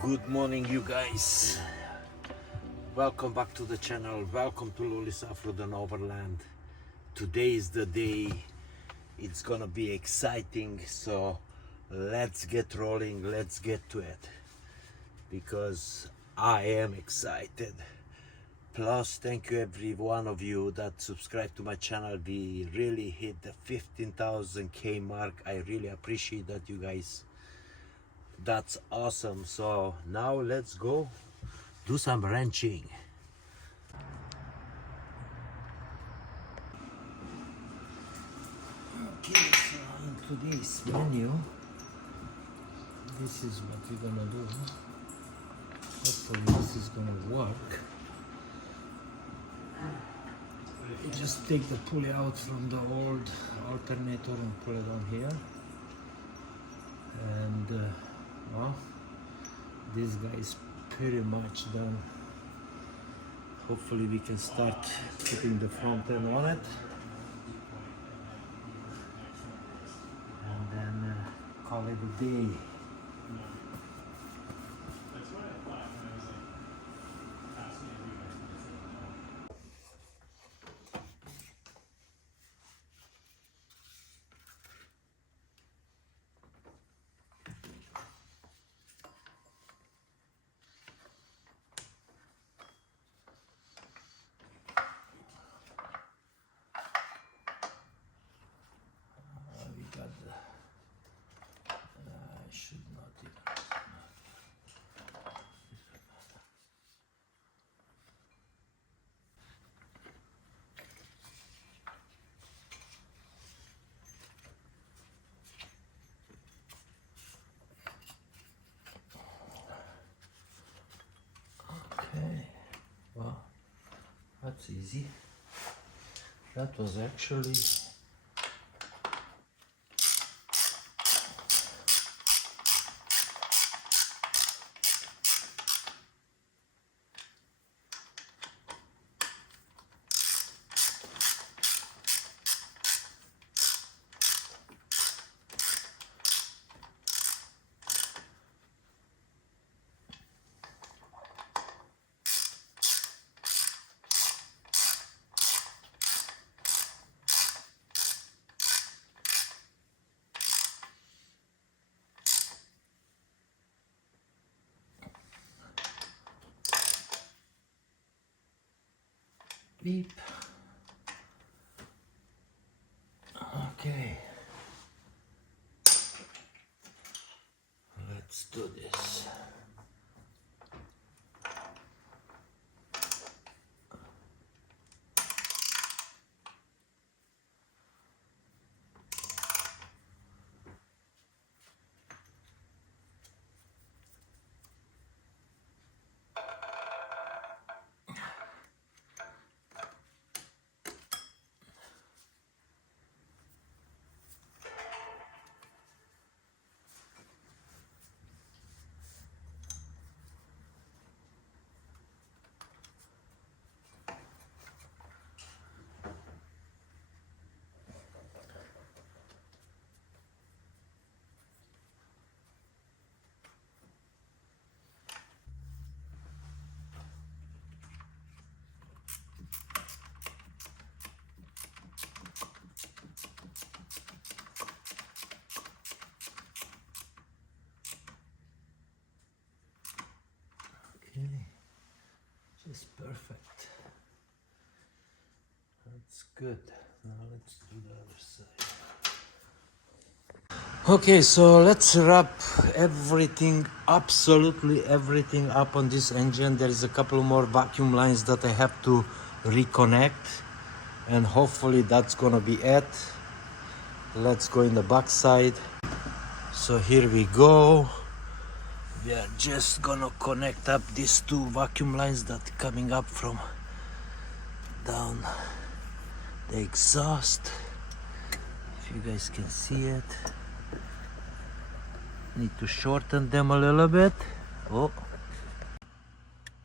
Good morning, you guys. Welcome back to the channel. Welcome to LoLe's OffRoad and Overland. Today is the day. It's gonna be exciting, so let's get rolling. Let's get to it because I am excited. Plus, thank you every one of you that subscribe to my channel. We really hit the 15,000k mark. I really appreciate that, you guys. That's awesome. So now let's go do some ranching. Okay, so into this menu, this is what we're gonna do. Hopefully this is gonna work. You just take the pulley out from the old alternator and put it on here, and well, this guy is pretty much done. Hopefully we can start putting the front end on it, and then call it a day. Okay, well, that's easy. That was actually beep. Okay, let's do this. Okay, just perfect. That's good. Now let's do the other side. Okay, so let's wrap everything, absolutely everything up on this engine. There is a couple more vacuum lines that I have to reconnect, and hopefully that's gonna be it. Let's go in the back side. So here we go. We are just gonna connect up these two vacuum lines that coming up from down the exhaust. If you guys can see it, need to shorten them a little bit. Oh,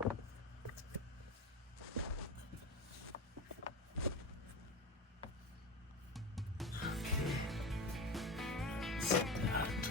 okay. Start to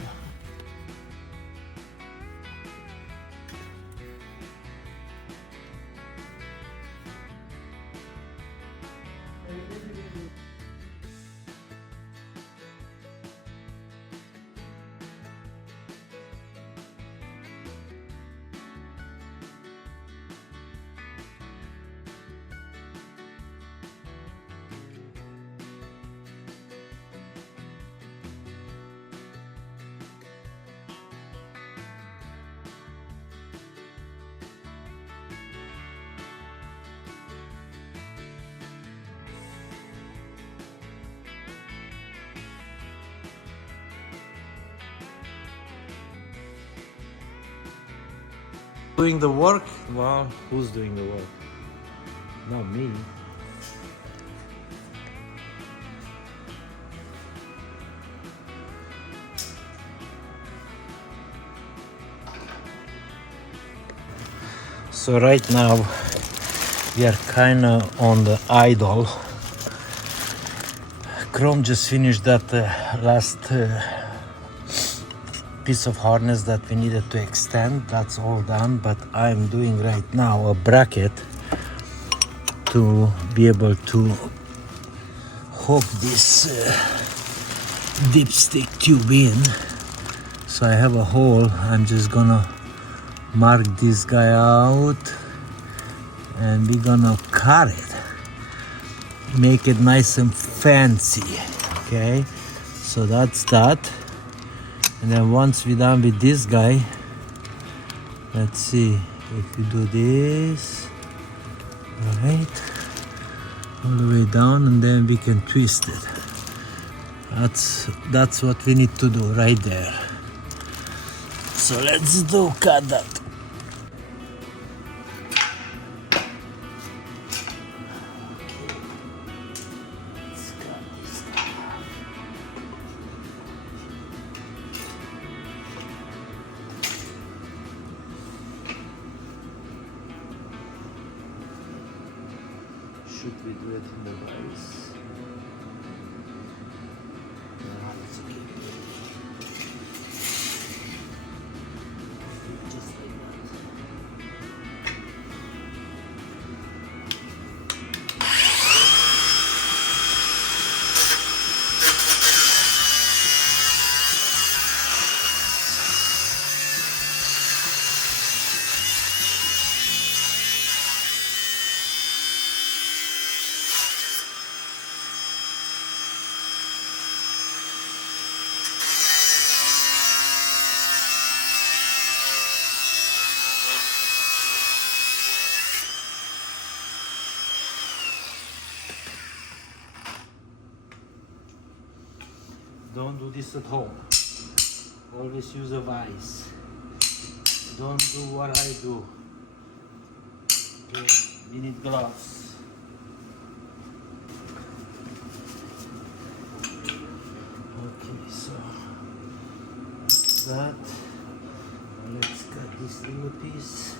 Doing the work? Well, who's doing the work? Not me. So right now we are kinda on the idle. Chrome just finished that last piece of harness that we needed to extend. That's all done, but I'm doing right now a bracket to be able to hook this dipstick tube in. So I have a hole. I'm just gonna mark this guy out and we're gonna cut it, make it nice and fancy. Okay, so that's that. And then once we're done with this guy, let's see if we do this right all the way down, and then we can twist it. That's what we need to do right there. So let's do cut that. Should we do it in the rice? No, it's okay. Just like don't do this at home. Always use a vise. Don't do what I do. Okay, we need gloves. Okay, so that's that. Now let's cut this little piece.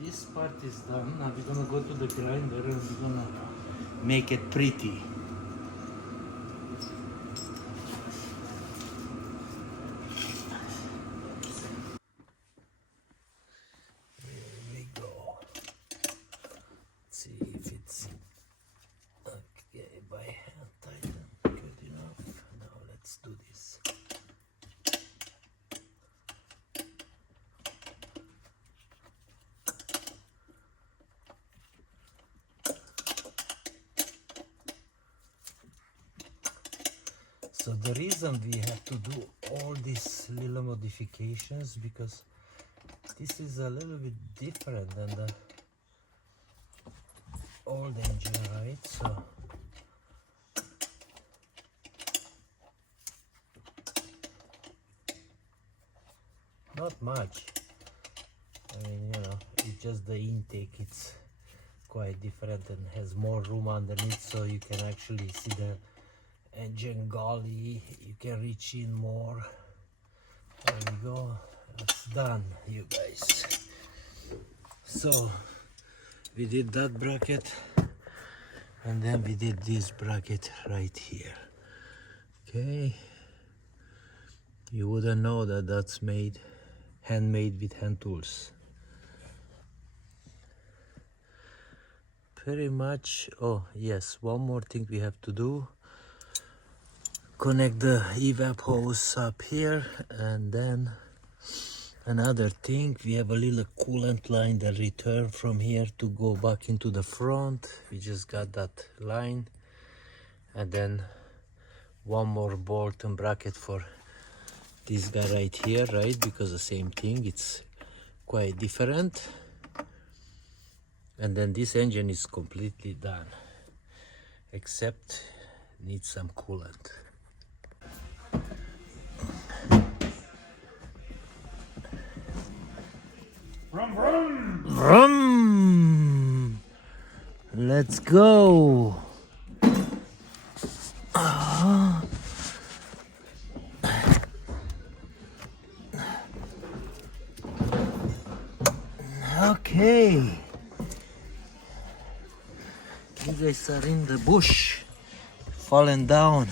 This part is done. Now we're gonna go to the grinder and we're gonna make it pretty. Here we go. Let's see if it's okay by hand tighten. Good enough. Now let's do this. So the reason we have to do all these little modifications because this is a little bit different than the old engine, right? So not much. I mean, you know, it's just the intake. It's quite different and has more room underneath, so you can actually see the engine galley. You can reach in more. There we go. That's done, you guys. So we did that bracket and then we did this bracket right here. Okay, you wouldn't know that that's made handmade with hand tools. pretty much. Oh yes, one more thing we have to do. Connect the evap hose up here, and then another thing, we have a little coolant line that return from here to go back into the front. We just got that line, and then one more bolt and bracket for this guy right here, right? Because the same thing, it's quite different. And then this engine is completely done, except needs some coolant. Vroom, vroom. Vroom! Let's go. Okay. You guys are in the bush, falling down.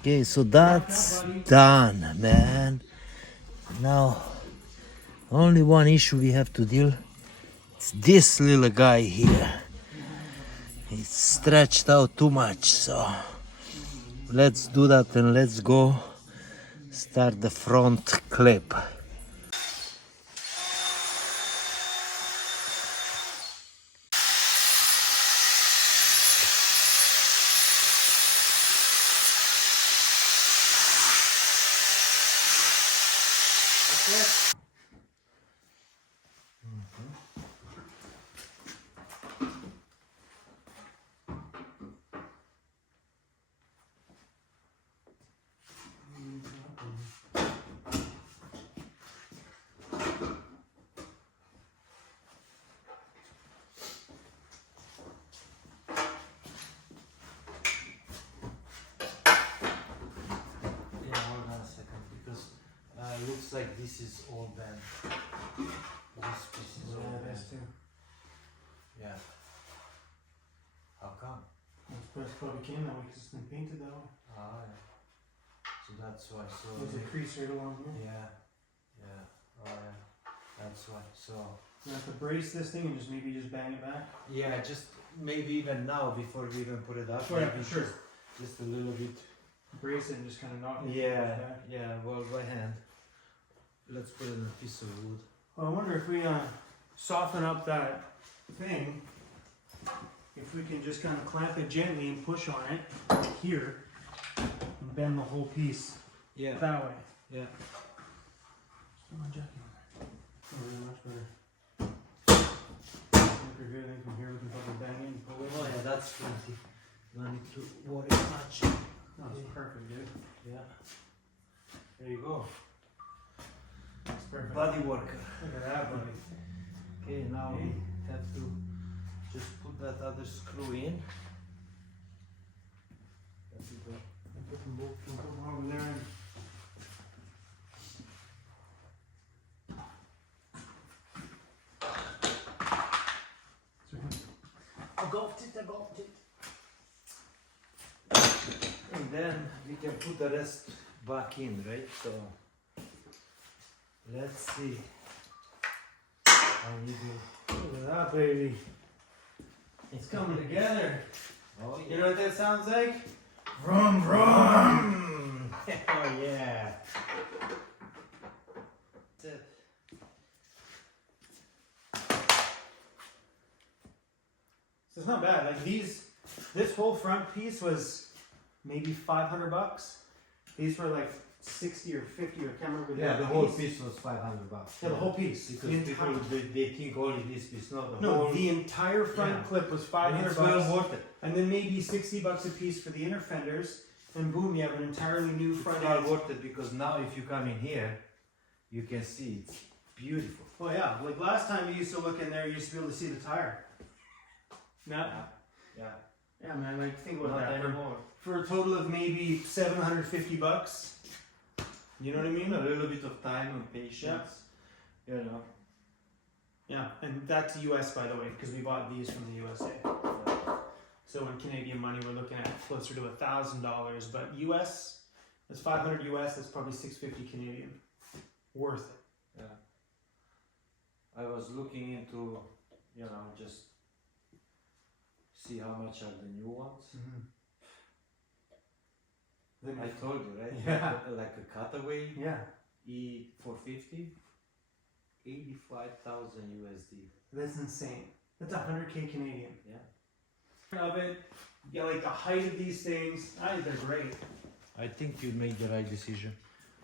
Okay, so that's done, man. Now, only one issue we have to deal. It's this little guy here. It's stretched out too much, so let's do that and let's go start the front clip. Looks like this is all bent. This piece is all bent. Too. Yeah. How come? It's probably came that way because it's been painted that way. Ah, yeah. So that's why. So There's a crease right along here. yeah, yeah. Oh yeah. That's why. So You have to brace this thing and maybe just bang it back. yeah, just maybe even now before we even put it up. Oh, yeah, maybe for sure. Just a little bit. Brace it and just kind of knock it Yeah, back. yeah. Well, by hand. Let's put it in a piece of wood. Well, I wonder if we soften up that thing, if we can just kind of clamp it gently and push on it here and bend the whole piece Yeah. that way. Yeah. Come on, Jackie. Oh, much better. Anchor here, then from here we can probably bang it and pull it. Oh yeah, that's plenty. Don't need to worry much. That's perfect, dude. Yeah. There you go. That's perfect. Body worker. Look at that, buddy. Okay, now we have to just put that other screw in. That's it. And put them both over there. And I got it. And then we can put the rest back in, right? So let's see. I need to. look at that, baby. It's coming together. Oh yeah. You know what that sounds like? Vroom vroom. Oh yeah. That's it. So it's not bad. Like this whole front piece was maybe $500. These were like 60 or 50 or I can't remember. Yeah, the whole piece was $500. Yeah, the whole piece. Because The people entire, they think only this piece, not the no, whole. the entire front Yeah. clip was And $500. it's well worth it. And then maybe $60 a piece for the inner fenders, and boom, you have an entirely new It's front well end. worth it because now if you come in here, you can see it's beautiful. Well, yeah, like last time you used to look in there, you used to be able to see the tire. Now, Yeah. yeah, man, like think about Not that. anymore. For a total of maybe $750. You know what I mean? A little bit of time and patience. You know. Yeah, and that's US by the way, because we bought these from the USA. So in Canadian money, we're looking at closer to $1,000, but US, that's 500 US. That's probably 650 Canadian. Worth it. Yeah. I was looking into, you know, just See how much are the new ones? Then- I told you, right? Yeah. Like a cutaway yeah, E450, 85,000 USD. that's insane. That's 100K Canadian. Yeah. Of it, yeah, like the height of these things, I think they're great. I think you made the right decision.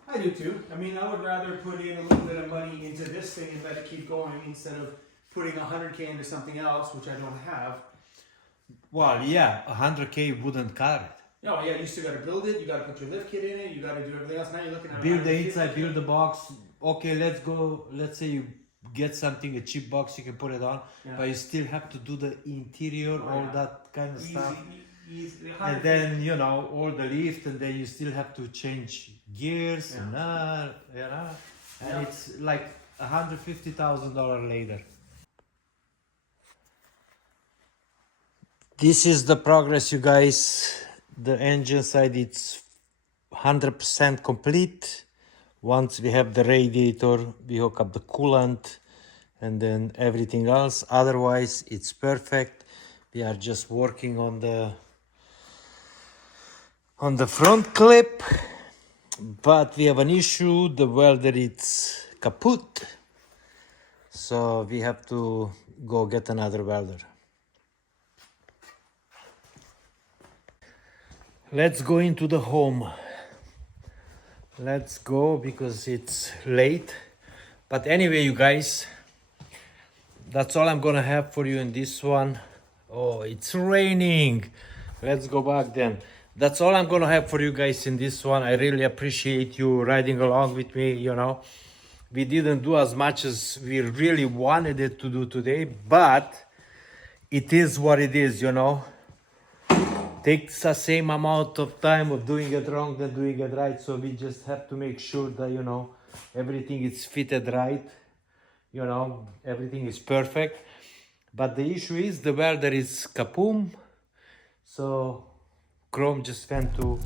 I do too. I mean, I would rather put in a little bit of money into this thing and let it keep going instead of putting 100K into something else, which I don't have. Well, yeah, 100K wouldn't cut it. Oh yeah, you still got to build it. You got to put your lift kit in it. You got to do everything else. Now you're looking at Build the 150K. inside, build the box. Okay, let's go. Let's say you get something, a cheap box, you can put it on, Yeah. but you still have to do the interior, Oh, all yeah. that kind of stuff. Easy. And then, you know, all the lift, and then you still have to change gears, Yeah. and you know, and Yeah. it's like $150,000 later. This is the progress, you guys. The engine side, it's 100% complete. Once we have the radiator, we hook up the coolant and then everything else. Otherwise, it's perfect. We are just working on the front clip, but we have an issue. The welder is kaput, so we have to go get another welder. Let's go into the home. Let's go because it's late. But anyway, you guys, that's all I'm gonna have for you in this one. Oh, it's raining. Let's go back then. That's all I'm gonna have for you guys in this one. I really appreciate you riding along with me. You know, we didn't do as much as we really wanted it to do today, but it is what it is, you know. Takes the same amount of time of doing it wrong than doing it right, so we just have to make sure that, you know, everything is fitted right, you know, everything is perfect. But the issue is the welder is kapoom, so Chrome just went to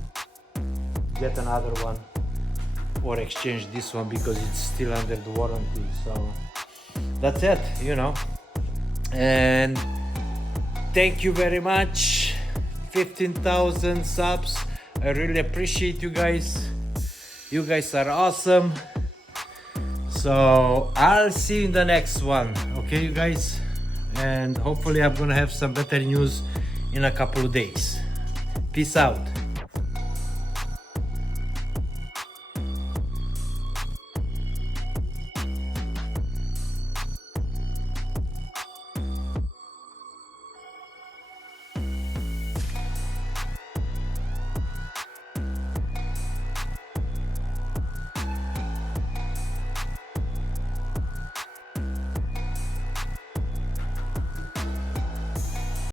get another one or exchange this one because it's still under the warranty. So that's it, you know. And thank you very much. 15,000 subs. I really appreciate you guys. You guys are awesome. So I'll see you in the next one. Okay, you guys? And hopefully I'm gonna have some better news in a couple of days. Peace out.